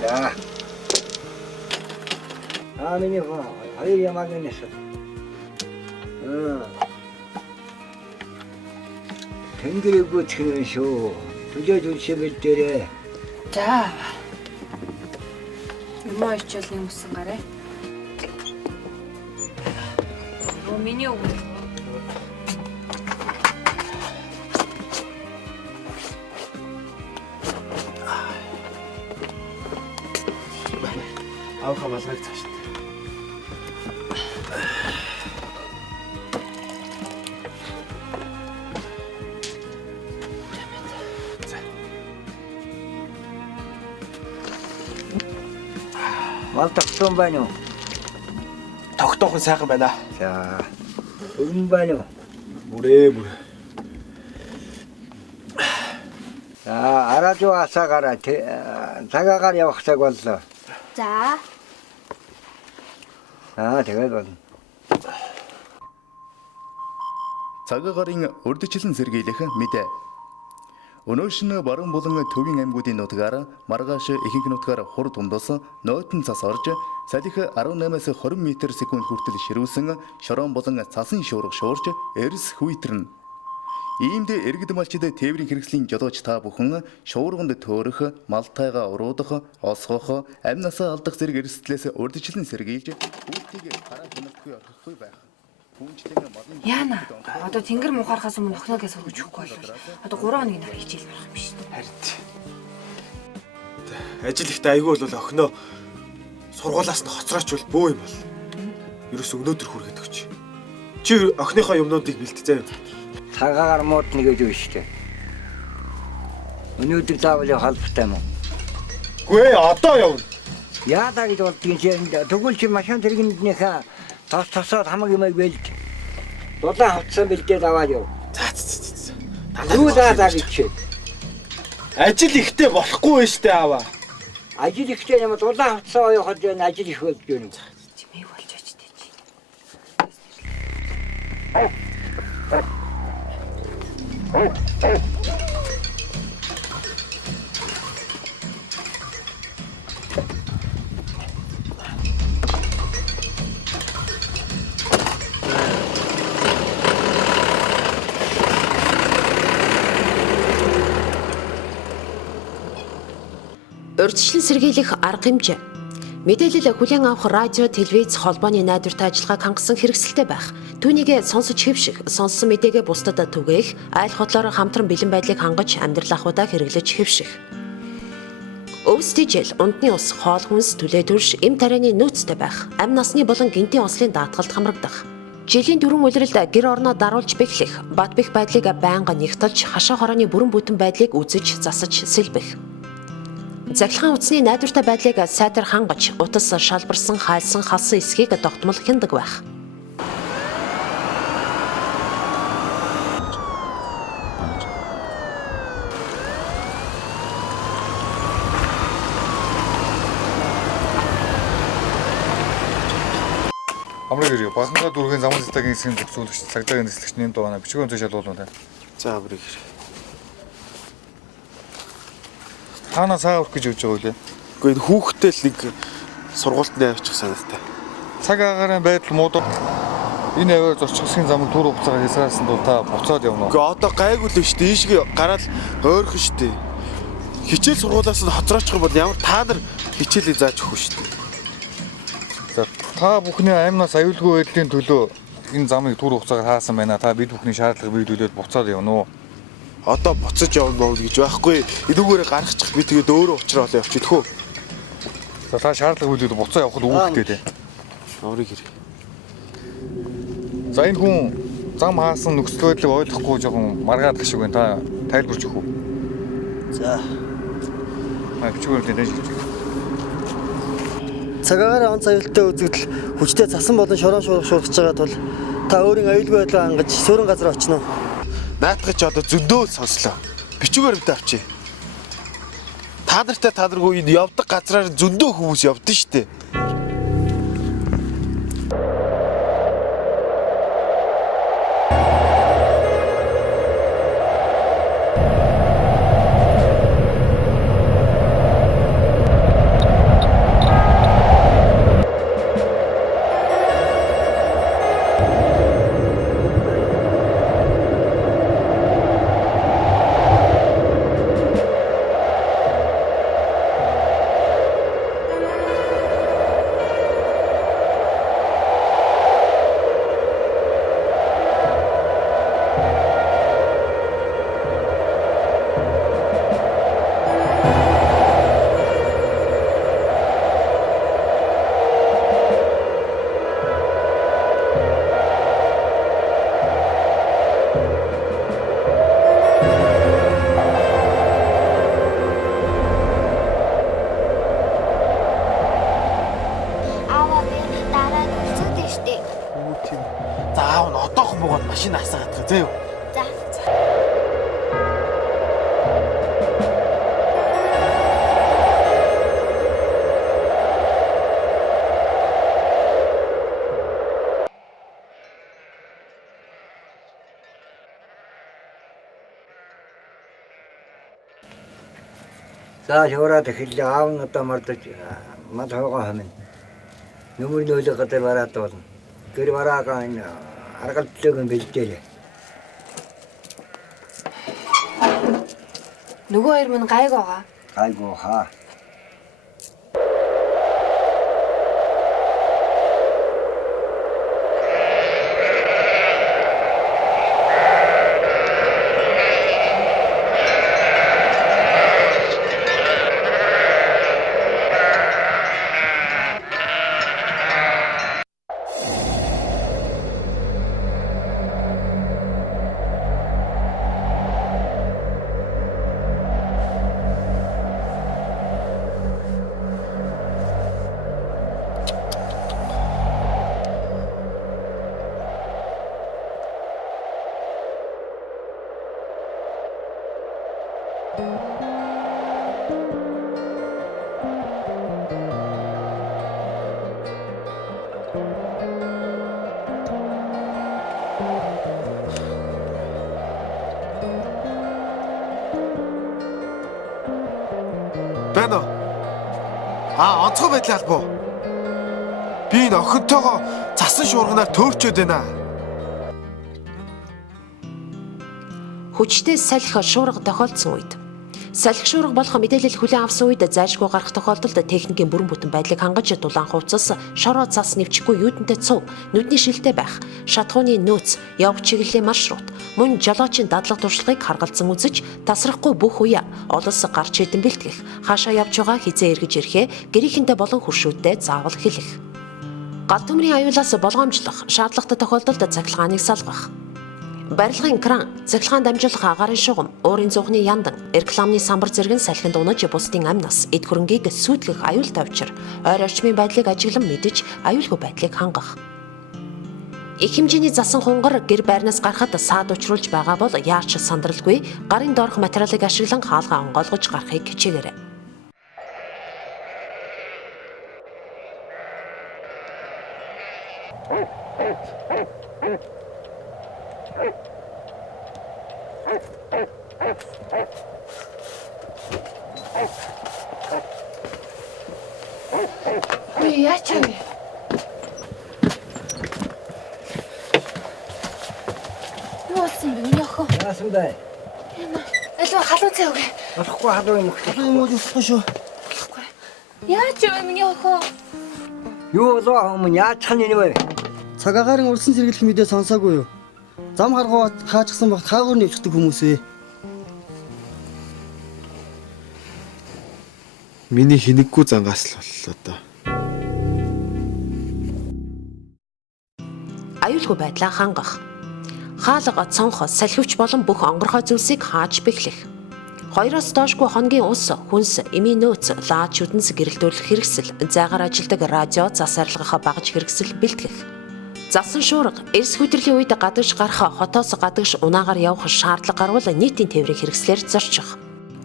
자. 아미니 뭐 아유 야마겠어. 댕그리고 트는쇼 두저 조심을 때래. За. Юмаа ичүүлний үсэн гараа. Оо миний үг. 아우 가만히 있어. Малтагтун байна уу? Тогтоохон сайхан байна. За. Өрн байна уу? Бүрээ. За, арааjú асаагаараа цагаагаар явах цаг боллоо. За. Тэгээд болно. Цагаагарын урдчлан сэргийлэх мэдээ. Өнөөшнө баруун болон төвийн аймагуудын нутгаар маргааш ихэнх нутгаар хур дундус нойтон цас орж салхи 18-аас 20 м/сек хүртэл ширүүлсэн шорон болон цасан шуурга шуурж эрс хүйтэрнэ. Иймд иргэд малчид тээврийн хэрэгслийн жолооч та бүхэн шуурганд төөрөх, малтайгаа уруудах, осгох, амнасаа алдах зэрэг эрсдлээс урдчлан сэргийлж хүүхдийг хараа хяналтгүй орхихгүй байх. Яна. Одоо тэнгэр мухаархаас өмнө охиноо сургаж өгөхгүй болов. Одоо 3 хоногийн дараа хичээл барах юм шүү дээ. Харин. Ажил ихтэй айгүй бол охиноо сургуулаас нь хоцроочвол бөө юм бол. Ерөөс өнөөдөр хүргээд өгч. Чи охиныхоо юмнуудыг бэлтцээ. Цагаагаар муудна гэж үү штэ. Өнөөдөр заавал холбоотой юм уу? Гүй одоо явна. Яадаа гэж болдгийн чинь тэгвэл чи машин тэрэгнийхээ тосоод хамаг юмыг бэлд. Дулаан хавцсан бэлдээд аваад яв. За. Юу даадаа гэж. Ажил ихтэй болохгүй штэ аваа. Ажил ихтэй юм дулаан хавцсан явахад ажил их болж байна. Чимээг болж очтой чи. Урьдчилан сэргийлэх арга хэмжээ. Мэдээлэл хүлээн авах радио, телевиз, холбооны найдвартай ажиллагааг хангасан хэрэгсэлтэй байх. Түүнийг сонсож хэвших, сонссон мэдээгээ бусдад түгээх, айл хотлоор хамтран бэлэн байдлыг хангаж амьдрал ахуйдаа хэрэглэж хэвших. Өвс дижэл, ундны ус, хоол хүнс, түлээ төрш, эм тарианы нөөцтэй байх. Амь насны болон гинтийн ослын даатгалд хамрагдах. Жилийн дөрвөн улиралд гэр орноо даруулж бэхлэх, бат бэх байдлыг байнга нэгтэлж, хашаа хорооны бүрэн бүтэн байдлыг үзэж, засаж сэлбэх. Захилгаан утасны найдвартай байдлыг сайтар хангаж, утас шалбарсан, хайлсан, халсан эсхийг тогтмол хяндаг байх. Амрыг ирээ. Баханга дүүргийн замын цэцгийн хэсгийн зөвцүүлэгч цагдаагийн нислэгч нэм дугаана бичгүүн зэ шалгуулна тань. За амрыг ирээ. Таана цаа өрөх гэж үж байгаа үлээ. Үгүй энэ хүүхдтэй л нэг сургуультанд явчих санаатай. Цаг агаарын байдал муудаа. Энэ аваар зорчгосын замын түр хугацаагаа хязгаарласан тул та буцаад явна уу? Үгүй одоо гайгүй л шүү дээ. Ийшгээ гараад ойрхон шүү дээ. Хичээл сургуулиас нь хоцроочих юм бол ямар та нар хичээлээ зааж өгөх шүү дээ. За та бүхний аймнаас аюулгүй байдлын төлөө энэ замыг түр хугацаагаар хаасан байна. Та бид бүхний шаардлагыг биелүүлээд буцаад явна уу? Одоо буцаж явна гэж байхгүй. Энүүгээрээ гаргачих би тэгээд өөрөө уучраа олоо явчих хөө. За та шаардлага биелүүлээд буцаа явахд үүрэгтэй дээ. Амрыг ирээ. За энэ хүн зам хаасан нөхцөл байдлыг ойлгохгүй жоохон маргаад гэх шиг байна. Та тайлбарч өгөх үү? За. Бичгээр дэж гэж. Цагаагаар онц аюултай үзэгдэл хүчтэй цасан болон шорон шуургаж байгаа тул та өөрийн аюулгүй байдлаа хангаж суурин газар очино. Наадах ч одоо зөндөө л сонслоо. Бичгээр өвдө авчи. Та наргүй энэ явдаг газраар зөндөө хүмүүс явдсан шүү дээ. машин асаагаад байгаа зөө. За шуураад эхэллээ. Аав нь одоо мордож мал хойгоо хамна. Нүмер нөлөө гадар бараад болно. Гэр бараагаа энэ аргалдлыг нь бэлдээлээ. Нөгөө хоёр минь гайг байгаа. Айгуу хаа. Байна уу? Онцгой байдлын албаа. Би энэ охинтойгоо засан шуурганаар төөрчөөд байна. Хүчтэй салхи шуурга тохиолдсон үед салхи шуурга болох мэдээлэл хүлээн авсан үед зайлшгүй гарах тохиолдолд техникийн бүрэн бүтэн байдлыг хангаж дулаан хувцас, шороо цас нэвчихгүй юудэнтэй цув, нүдний шилтэй байх, шатхууны нөөц, явх чиглэлийн маршрут, мөн жолоочийн дадлага туршлагыг харгалзан үзэж, тасрахгүй бүх үе олонс гарч хэдэн бэлтгэх, хаашаа явж байгаа хизээ эргэж ирэхээ гэрийнхэндээ болон хуршүүдтэй заавал хэлэх. Гал төмрийн аюулаас болгоомжлох, шаардлагатай тохиолдолд цахилгааныг салгах. Барилгын кран, цахилгаан дамжуулах агаарын шугам, уурын зуухны яндан, рекламны самбар зэрэг нь салхинд унаж бусдын амнаас эд хөрөнгийг сүйтгэх аюултай учир, ойр орчмын байдлыг ажиглан мэдэж аюулгүй байдлыг хангах. Их хэмжээний засан хунгар гэр байрнаас гарахад саад учруулж байгаа бол яаж ч сандралгүй гарын доорх материалыг ашиглан хаалгаа онгойлгож гарахыг хичээгээрэй. Яачаа вэ? Юу болсон бэ? Миний охин. Яасан бэ? Алуу халуун цай өгөө. Болохгүй халуун юм өгч. юм уу болохгүй шүү. Яаж вэ миний охин? Юу болов өмнө яачих нь вэ? Цаг агаарын урьдсан сэргийлэх мэдээ сонсоогүй юу? Зам харгуу хаачсан багт хаагуур нэвчдэг хүмүүс ээ. Миний хинэггүй зангаас л боллоо да. Аюулгүй байдлаа хангах. Хаалга, цонхо, салхивч болон бүх онгорхой зүйлсийг хааж бэхлэх. 2-оос доошгүй хоногийн ус, хүнс, эмийн нөөц, лаач үдэнс гэрэлтүүлэх хэрэгсэл, зайгаар ажилдаг радио, зас арилгахаа багж хэрэгсэл бэлтгэх. Засан шуурга, эрс хүтрэлийн үед гадагш гарах, хотоос гадагш унаагаар явах шаардлага гарвал нийтийн тээврийн хэрэгслээр зорчих.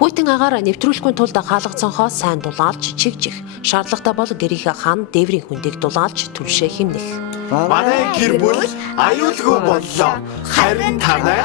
Хүйтэн агаар нэвтрүүлэхгүй тулд хаалга цонхоо сайн дулаалж чигжих. Шаардлагатай бол гэрийнхээ хаан дээврийн хүндийг дулаалж түлшээ хэмнэх. Манай гэр бүл аюулгүй боллоо. Харин танай